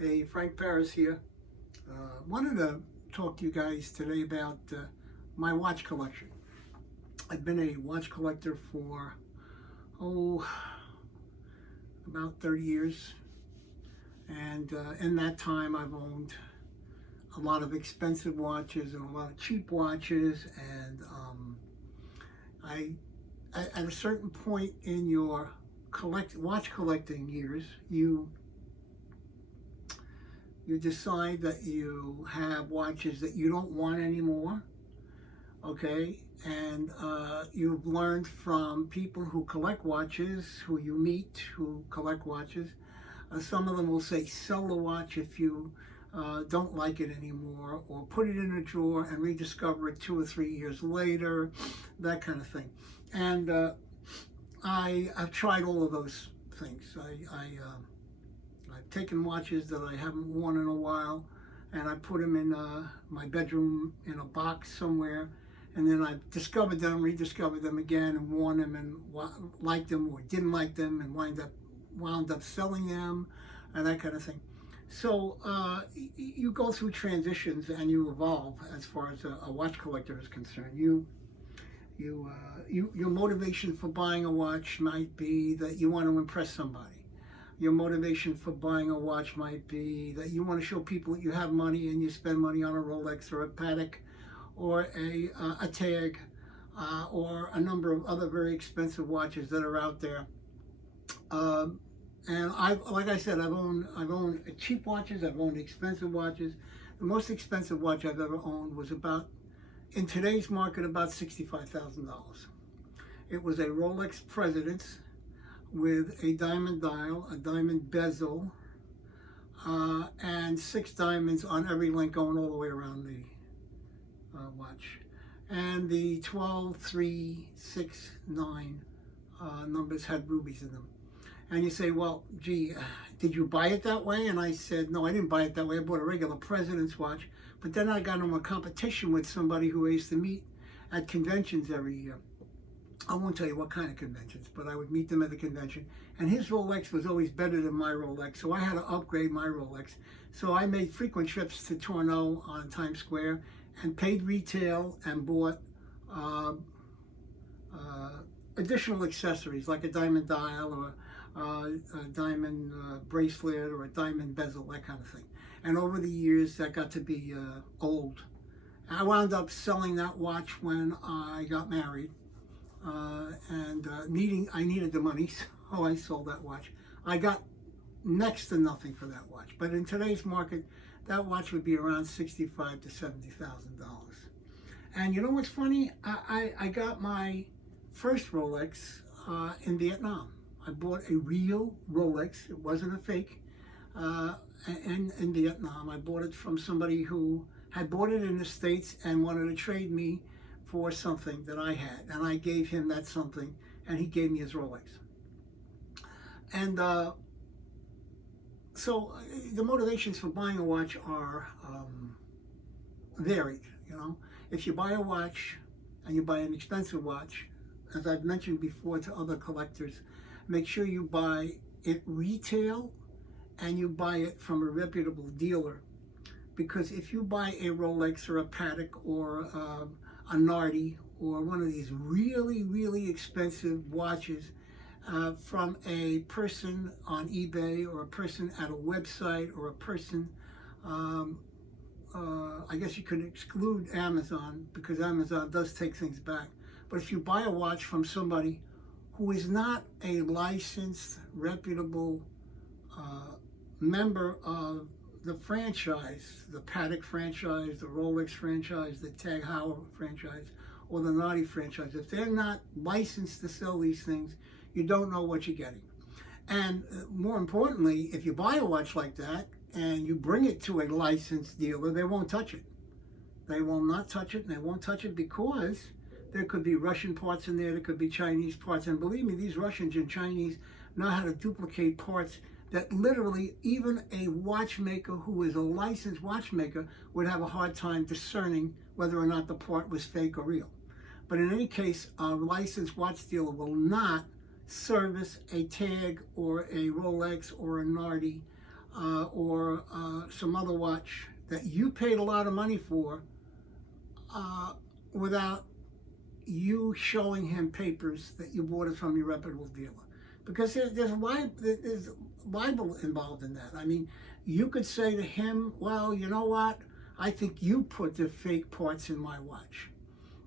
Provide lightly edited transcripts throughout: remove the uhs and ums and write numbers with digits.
Hey, Frank Paris here. Wanted to talk to you guys today about my watch collection. I've been a watch collector for, oh, about 30 years. And in that time, I've owned a lot of expensive watches and a lot of cheap watches. And I, at a certain point in your watch collecting years, you decide that you have watches that you don't want anymore, okay? And you've learned from people who collect watches, who you meet, who collect watches. Some of them will say, sell the watch if you don't like it anymore, or put it in a drawer and rediscover it 2 or 3 years later, that kind of thing. And I've tried all of those things. I've taken watches that I haven't worn in a while, and I put them in my bedroom in a box somewhere, and then I discovered them, rediscovered them again, and worn them, and liked them or didn't like them, and wound up selling them, and that kind of thing. So you go through transitions and you evolve as far as a watch collector is concerned. Your motivation for buying a watch might be that you want to impress somebody. Your motivation for buying a watch might be that you want to show people that you have money and you spend money on a Rolex or a Patek or a Tag or a number of other very expensive watches that are out there. And like I said, I've owned cheap watches. I've owned expensive watches. The most expensive watch I've ever owned was in today's market, about $65,000. It was a Rolex Presidents with a diamond dial, a diamond bezel, and 6 diamonds on every link going all the way around the watch. And the 12, 3, 6, 9 numbers had rubies in them. And you say, well, gee, did you buy it that way? And I said, no, I didn't buy it that way. I bought a regular President's watch. But then I got in a competition with somebody who I used to meet at conventions every year. I won't tell you what kind of conventions, but I would meet them at the convention. And his Rolex was always better than my Rolex, so I had to upgrade my Rolex. So I made frequent trips to Tourneau on Times Square and paid retail and bought additional accessories like a diamond dial or a diamond bracelet or a diamond bezel, that kind of thing. And over the years, that got to be old. I wound up selling that watch when I got married. I needed the money, so I sold that watch. I got next to nothing for that watch, but in today's market, that watch would be around $65,000 to $70,000. And you know what's funny? I got my first Rolex in Vietnam. I bought a real Rolex. It wasn't a fake. In Vietnam, I bought it from somebody who had bought it in the States and wanted to trade me for something that I had, and I gave him that something, and he gave me his Rolex. And so the motivations for buying a watch are varied. You know, if you buy a watch and you buy an expensive watch, as I've mentioned before to other collectors, make sure you buy it retail and you buy it from a reputable dealer. Because if you buy a Rolex or a Patek or a Nardi or one of these really, really expensive watches from a person on eBay or a person at a website or a person, I guess you could exclude Amazon because Amazon does take things back. But if you buy a watch from somebody who is not a licensed, reputable member of the franchise, the Patek franchise, the Rolex franchise, the Tag Heuer franchise, or the Nardi franchise, if they're not licensed to sell these things, you don't know what you're getting. And more importantly, if you buy a watch like that and you bring it to a licensed dealer, they won't touch it. They will not touch it, and they won't touch it because there could be Russian parts in there, there could be Chinese parts, and believe me, these Russians and Chinese know how to duplicate parts that literally even a watchmaker who is a licensed watchmaker would have a hard time discerning whether or not the part was fake or real. But in any case, a licensed watch dealer will not service a Tag or a Rolex or a Nardi or some other watch that you paid a lot of money for without you showing him papers that you bought it from your reputable dealer. Because there's libel involved in that. I mean, you could say to him, well, you know what? I think you put the fake parts in my watch,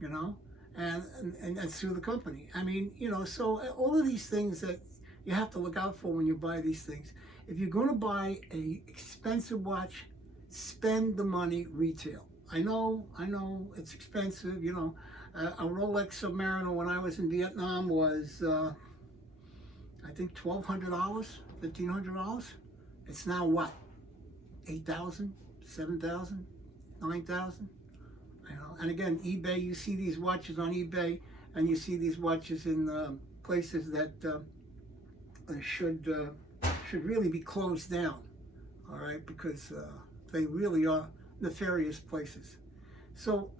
you know, and sue the company. I mean, you know, so all of these things that you have to look out for when you buy these things. If you're going to buy a expensive watch, spend the money retail. I know it's expensive, you know. A Rolex Submariner when I was in Vietnam was, I think, $1,200, $1,500. It's now what? 8,000, 7,000, 9,000. You know, and again, eBay. You see these watches on eBay, and you see these watches in places that should really be closed down. All right, because they really are nefarious places. So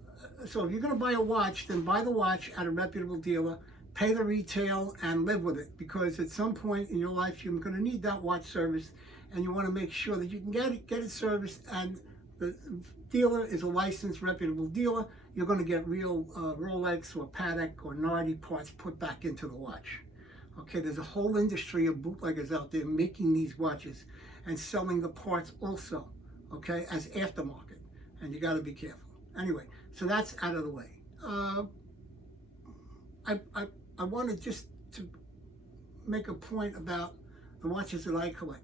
if you're going to buy a watch, then buy the watch at a reputable dealer, pay the retail, and live with it. Because at some point in your life, you're going to need that watch serviced, and you want to make sure that you can get it serviced, and the dealer is a licensed, reputable dealer. You're going to get real Rolex or Patek or Nardi parts put back into the watch. Okay, there's a whole industry of bootleggers out there making these watches and selling the parts also, okay, as aftermarket, and you got to be careful. Anyway, so that's out of the way. I wanted just to make a point about the watches that I collect.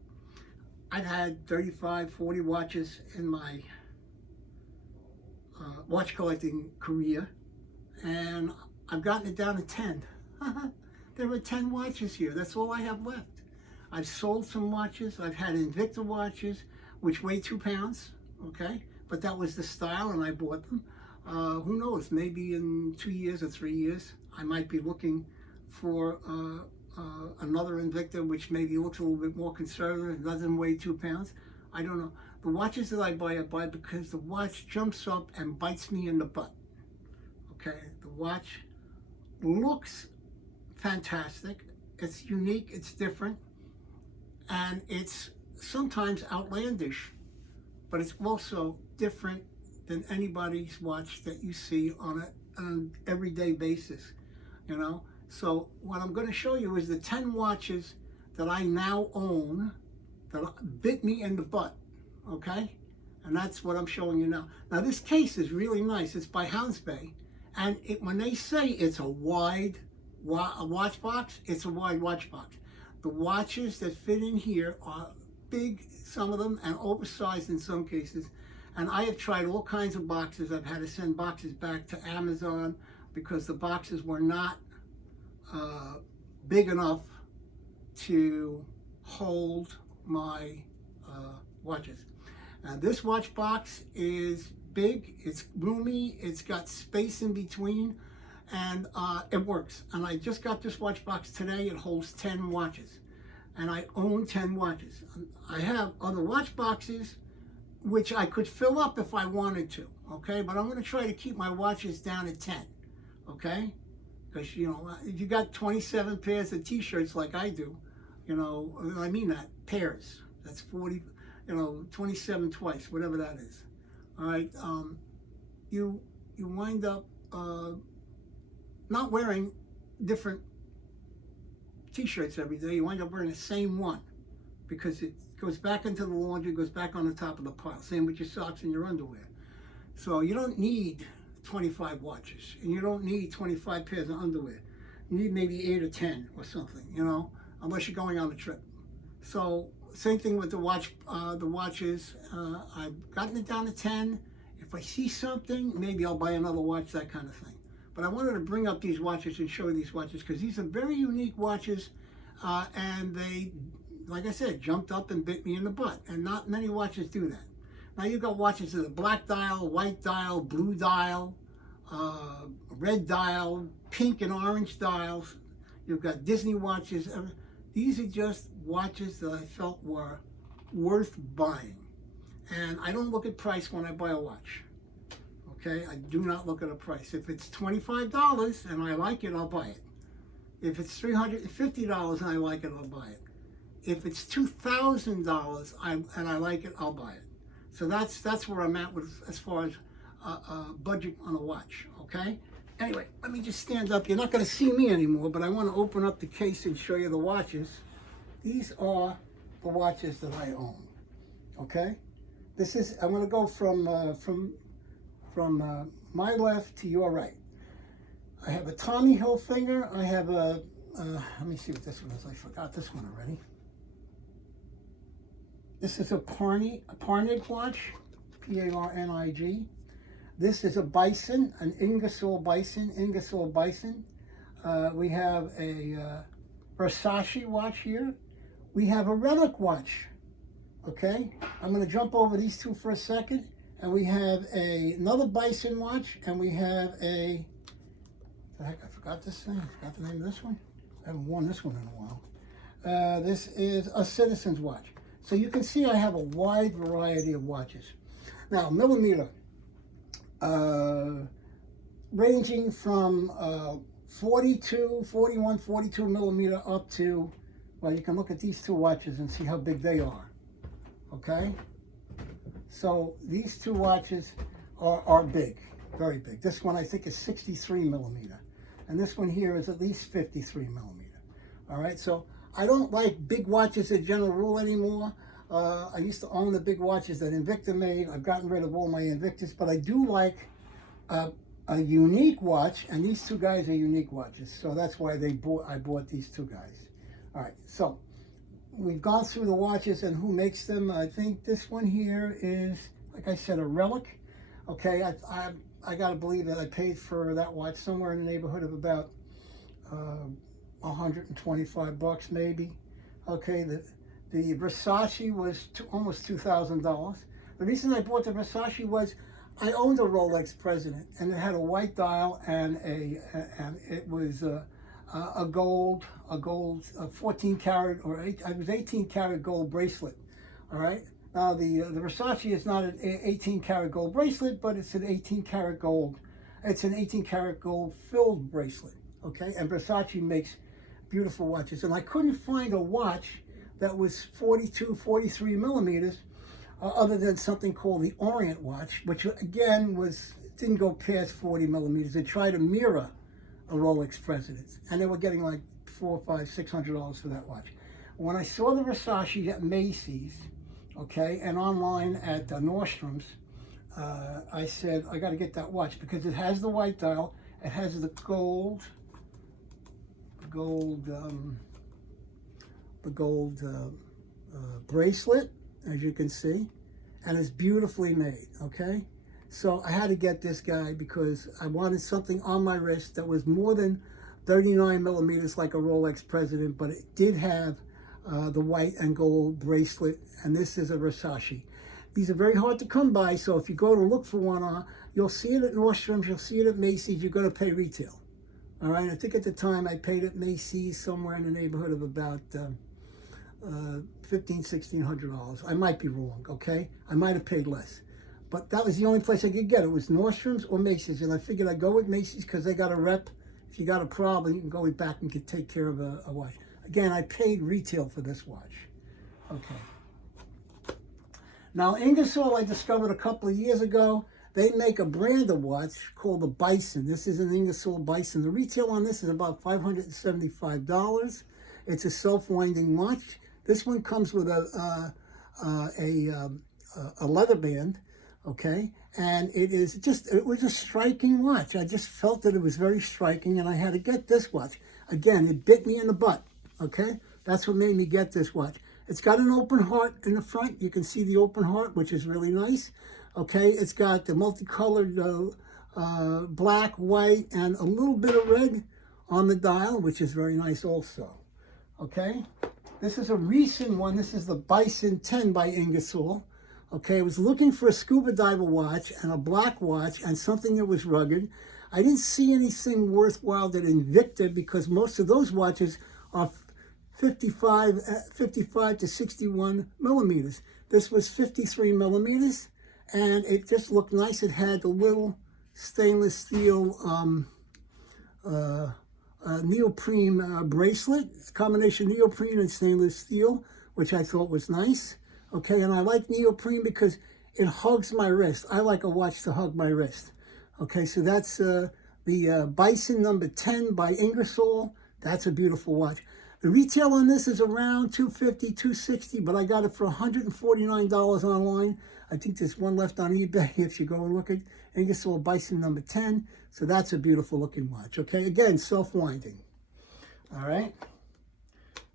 I've had 35, 40 watches in my watch collecting career, and I've gotten it down to 10. There are 10 watches here. That's all I have left. I've sold some watches. I've had Invicta watches, which weigh 2 pounds, okay? But that was the style, and I bought them. Who knows, maybe in 2 years or 3 years, I might be looking for another Invicta, which maybe looks a little bit more conservative, doesn't weigh 2 pounds. I don't know. The watches that I buy because the watch jumps up and bites me in the butt. Okay, the watch looks fantastic. It's unique, it's different, and it's sometimes outlandish, but it's also different than anybody's watch that you see on an everyday basis, you know. So what I'm going to show you is the 10 watches that I now own that bit me in the butt, okay? And that's what I'm showing you now. Now this case is really nice. It's by Houndsbay, and when they say it's a wide watch box, it's a wide watch box. The watches that fit in here are big, some of them, and oversized in some cases. And I have tried all kinds of boxes. I've had to send boxes back to Amazon because the boxes were not big enough to hold my watches. This watch box is big, it's roomy, it's got space in between, and it works. And I just got this watch box today. It holds 10 watches, and I own 10 watches. I have other watch boxes which I could fill up if I wanted to, okay? But I'm going to try to keep my watches down at 10, okay? Because, you know, if you got 27 pairs of t-shirts like I do, you know, I mean that, pairs. That's 40, you know, 27 twice, whatever that is. All right, you wind up not wearing different t-shirts every day. You wind up wearing the same one because it goes back into the laundry, goes back on the top of the pile. Same with your socks and your underwear. So you don't need 25 watches, and you don't need 25 pairs of underwear. You need maybe 8 or 10 or something, you know, unless you're going on a trip. So same thing with the watches. I've gotten it down to 10. If I see something, maybe I'll buy another watch, that kind of thing. But I wanted to bring up these watches and show you these watches because these are very unique watches, and they, like I said, jumped up and bit me in the butt. And not many watches do that. Now you've got watches that are black dial, white dial, blue dial, red dial, pink and orange dials. You've got Disney watches. These are just watches that I felt were worth buying. And I don't look at price when I buy a watch. Okay, I do not look at a price. If it's $25 and I like it, I'll buy it. If it's $350 and I like it, I'll buy it. If it's $2,000 and I like it, I'll buy it. So that's where I'm at with as far as budget on a watch. Okay. Anyway, let me just stand up. You're not going to see me anymore, but I want to open up the case and show you the watches. These are the watches that I own. Okay. This is. I'm going to go from my left to your right. I have a Tommy Hilfiger. I have a. Let me see what this one is. I forgot this one already. This is a Parnig watch, P-A-R-N-I-G. This is a Bison, an Ingersoll Bison. We have a Versace watch here. We have a Relic watch. Okay, I'm going to jump over these two for a second. And we have another Bison watch, and we have a. The heck, I forgot this thing. I forgot the name of this one. I haven't worn this one in a while. This is a Citizen's watch. So you can see I have a wide variety of watches. Now, millimeter, ranging from 41, 42 millimeter up to, well, you can look at these two watches and see how big they are. Okay? So these two watches are big, very big. This one I think is 63 millimeter. And this one here is at least 53 millimeter. All right, so I don't like big watches as a general rule anymore. I used to own the big watches that Invicta made. I've gotten rid of all my Invictus, but I do like a unique watch, and these two guys are unique watches. So that's why I bought these two guys. All right, so we've gone through the watches and who makes them. I think this one here is, like I said, a Relic. Okay, I got to believe that I paid for that watch somewhere in the neighborhood of about $125 maybe. Okay, the Versace was almost $2,000. The reason I bought the Versace was I owned a Rolex President, and it had a white dial and it was a gold 14 karat or it was 18 karat gold bracelet. All right. Now the Versace is not an 18 karat gold bracelet, but it's an 18 karat gold. It's an 18 karat gold filled bracelet. Okay, and Versace makes beautiful watches, and I couldn't find a watch that was 42, 43 millimeters, other than something called the Orient watch, which again didn't go past 40 millimeters. They tried to mirror a Rolex President, and they were getting like $400, $500, $600 for that watch. When I saw the Versace at Macy's, okay, and online at Nordstrom's, I said I got to get that watch because it has the white dial, it has the gold bracelet, as you can see, and it's beautifully made. Okay, so I had to get this guy because I wanted something on my wrist that was more than 39 millimeters like a Rolex President, but it did have the white and gold bracelet, and this is a Versace. These are very hard to come by, so if you go to look for one, you'll see it at Nordstrom's, you'll see it at Macy's. You're going to pay retail. All right, I think at the time I paid at Macy's somewhere in the neighborhood of about $1,600. I might be wrong, okay? I might have paid less. But that was the only place I could get it. It was Nordstrom's or Macy's, and I figured I'd go with Macy's because they got a rep. If you got a problem, you can go back and can take care of a watch. Again, I paid retail for this watch. Okay. Now, Ingersoll, I discovered a couple of years ago, they make a brand of watch called the Bison. This is an Ingersoll Bison. The retail on this is about $575. It's a self-winding watch. This one comes with a leather band, okay? And it was a striking watch. I just felt that it was very striking, and I had to get this watch. Again, it bit me in the butt, okay? That's what made me get this watch. It's got an open heart in the front. You can see the open heart, which is really nice. Okay, it's got the multicolored black, white, and a little bit of red on the dial, which is very nice also. Okay, this is a recent one. This is the Bison 10 by Ingersoll. Okay, I was looking for a scuba diver watch and a black watch and something that was rugged. I didn't see anything worthwhile that Invicta, because most of those watches are 55 to 61 millimeters. This was 53 millimeters. And it just looked nice. It had the little stainless steel neoprene bracelet. It's a combination neoprene and stainless steel, which I thought was nice. Okay, and I like neoprene because it hugs my wrist. I like a watch to hug my wrist. Okay, so that's the Bison number 10 by Ingersoll. That's a beautiful watch. The retail on this is around $250, $260, but I got it for $149 online. I think there's one left on eBay if you go and look at Ingersoll Bison number 10. So that's a beautiful looking watch. Okay, again, self-winding. All right.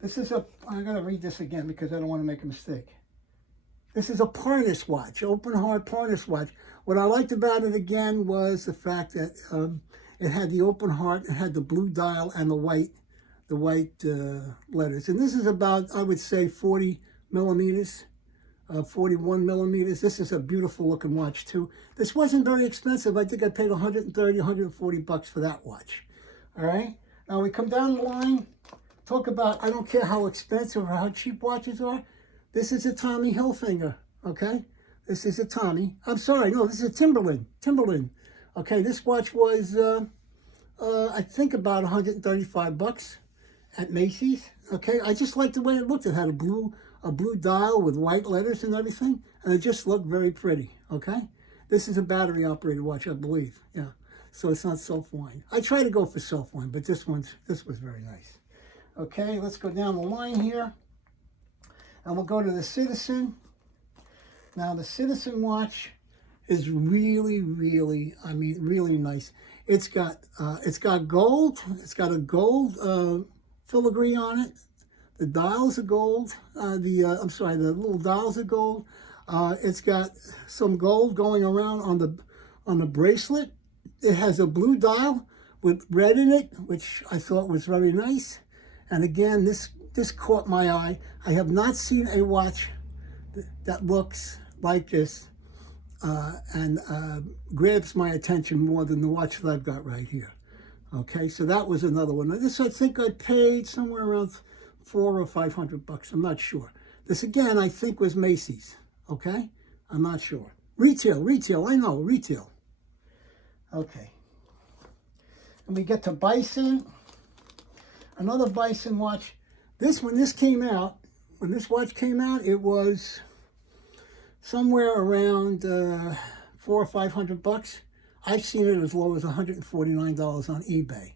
This is I got to read this again because I don't want to make a mistake. This is a Parnis watch, open heart Parnis watch. What I liked about it again was the fact that it had the open heart, it had the blue dial and the white letters. And this is about, I would say, 40 millimeters, 41 millimeters. This is a beautiful looking watch too. This wasn't very expensive. I think I paid 130, 140 bucks for that watch. All right. Now we come down the line, talk about, I don't care how expensive or how cheap watches are. This is a Tommy Hilfiger, okay? This is a Tommy. I'm sorry, no, this is a Timberland. Okay, this watch was, I think about 135 bucks at Macy's. Okay, I just liked the way it looked. It had a blue dial with white letters and everything, and it just looked very pretty. Okay, this is a battery-operated watch, I believe. Yeah, so it's not self-wind. I try to go for self-wind, but this was very nice. Okay, let's go down the line here. And we'll go to the Citizen. Now the Citizen watch is really, really, I mean, really nice. It's got gold. It's got a gold filigree on it. The dials are gold. The little dials are gold. It's got some gold going around on the bracelet. It has a blue dial with red in it, which I thought was very nice. And again, this caught my eye. I have not seen a watch that looks like this and grabs my attention more than the watch that I've got right here. Okay, so that was another one. Now, this I think I paid somewhere around $400 or $500. I'm not sure. This again, I think was Macy's. Okay, I'm not sure. Retail. I know retail. Okay, and we get to Bison. Another Bison watch. When this watch came out, it was somewhere around $400 or $500. I've seen it as low as $149 on eBay.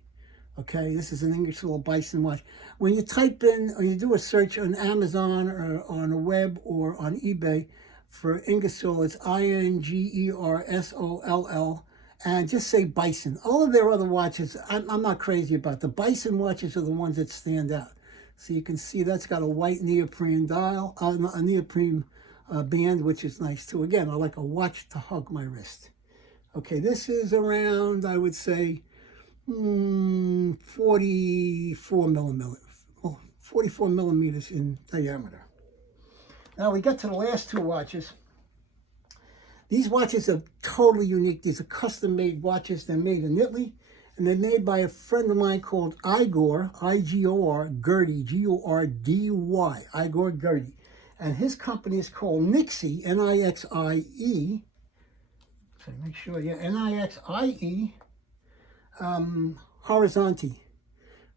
Okay, this is an Ingersoll Bison watch. When you type in or you do a search on Amazon or on the web or on eBay for Ingersoll, it's Ingersoll, and just say Bison. All of their other watches, I'm not crazy about. The Bison watches are the ones that stand out. So you can see that's got a white neoprene dial, a neoprene band, which is nice too. Again, I like a watch to hug my wrist. Okay, this is around, I would say, 44 millimeters in diameter. Now we get to the last two watches. These watches are totally unique. These are custom-made watches. They're made in Italy. And they're made by a friend of mine called Igor, I-G-O-R, Gerdy, G-O-R-D-Y, Igor Gerdy. And his company is called Nixie, N-I-X-I-E. So make sure, yeah, N-I-X-I-E, Horizonte,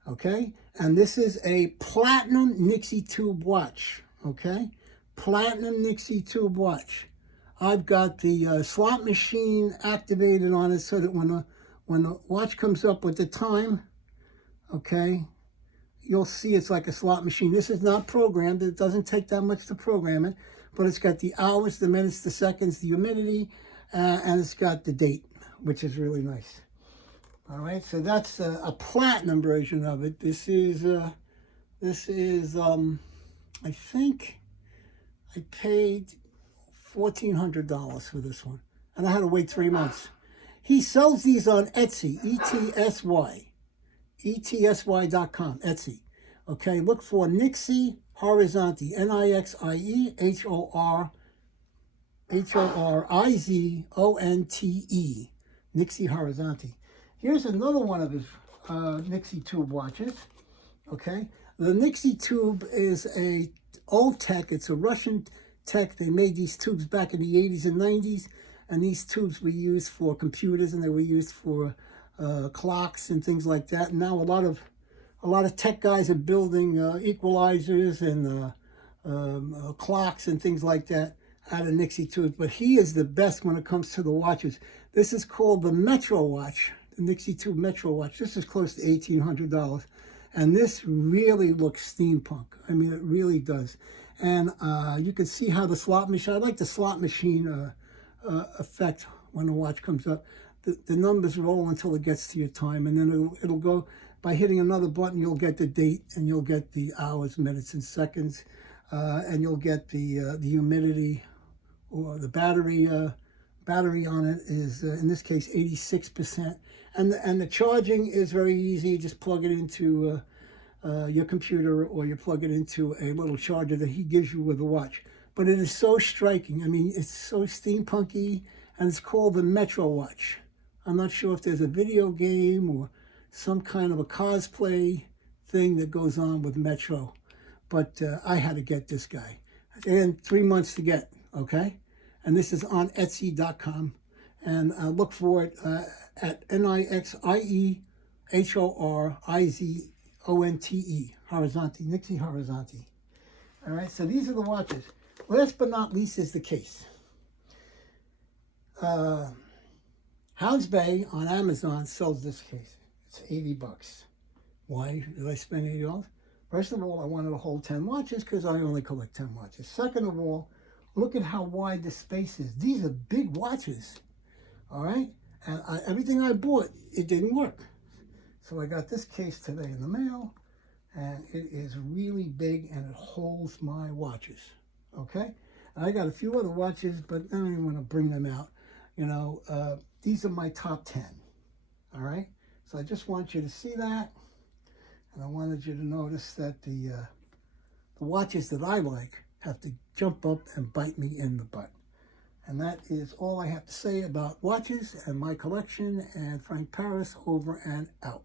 okay? And this is a platinum Nixie tube watch, okay? Platinum Nixie tube watch. I've got the slot machine activated on it so that when the watch comes up with the time, okay, you'll see it's like a slot machine. This is not programmed. It doesn't take that much to program it, but it's got the hours, the minutes, the seconds, the humidity, and it's got the date, which is really nice. All right, so that's a platinum version of it. This is I think I paid $1,400 for this one, and I had to wait 3 months. He sells these on Etsy, ETSY.com, Etsy. Okay, look for Nixie Horizonte, N-I-X-I-E, H-O-R-I-Z-O-N-T-E, Nixie Horizonte. Here's another one of his Nixie tube watches. Okay, the Nixie tube is a old tech. It's a Russian tech. They made these tubes back in the 80s and 90s. And these tubes were used for computers, and they were used for clocks and things like that. And now a lot of tech guys are building equalizers and clocks and things like that out of Nixie tubes. But he is the best when it comes to the watches. This is called the Metro watch, the Nixie tube Metro watch. This is close to $1,800. And this really looks steampunk. I mean, it really does. And you can see how the slot machine, I like the slot machine effect when the watch comes up. The numbers roll until it gets to your time, and then it'll go, by hitting another button, you'll get the date, and you'll get the hours, minutes, and seconds, and you'll get the humidity, or the battery on it is, in this case, 86%. And the charging is very easy. Just plug it into your computer, or you plug it into a little charger that he gives you with the watch. But it is so striking. I mean, it's so steampunky, and it's called the Metro watch. I'm not sure if there's a video game or some kind of a cosplay thing that goes on with Metro. But I had to get this guy. And 3 months to get, okay? And this is on Etsy.com. And look for it at NIXIEHORIZONTE, Horizonte, Nixie Horizonte. All right, so these are the watches. Last but not least is the case. Hounds Bay on Amazon sells this case. It's $80. Why did I spend $80? First of all, I wanted to hold 10 watches because I only collect 10 watches. Second of all, look at how wide the space is. These are big watches, all right? And everything I bought, it didn't work. So I got this case today in the mail, and it is really big, and it holds my watches, okay? And I got a few other watches, but I don't even want to bring them out. You know, these are my top 10, all right? So I just want you to see that, and I wanted you to notice that the watches that I like have to jump up and bite me in the butt. And that is all I have to say about watches and my collection, and Frank Paris over and out.